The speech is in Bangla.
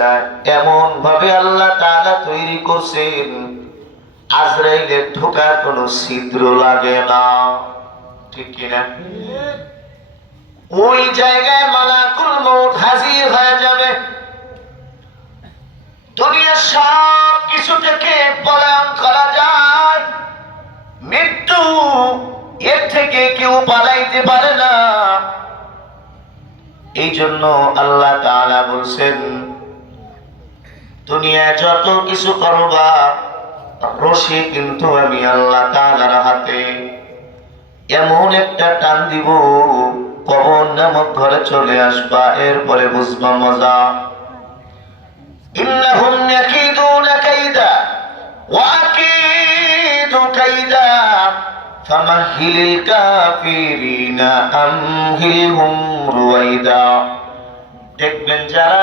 চায় এমন ভাবে আল্লাহ তাআলা তৈরি করছেন আজরাইলের ঢোকার কোনো ছিদ্র লাগে না, ঠিক কিনা? ওই জায়গায় মালাকুল মউত হাজির হয়ে যাবে। দুনিয়ার সব কিছু থেকে পলায়ন করা যায়, মৃত্যু এর থেকে কেউ পালাইতে পারে না। এই জন্য আল্লাহ তাআলা বলছেন দুনিয়ায় যত কিছু করবা রশি কিন্তু আমি আল্লাহ তাআলার হাতে। এমন একটা টান দিব কবর নামক ঘরে চলে আসবা, এরপরে বুঝবা মজা। ইন্নাহুম ইয়াকিদুনা কাইদা ওয়া আকিদু কাইদা ফামাহিলিল কাফিরিনা আমহিলহুম রুয়াইদা। দেখবেন যারা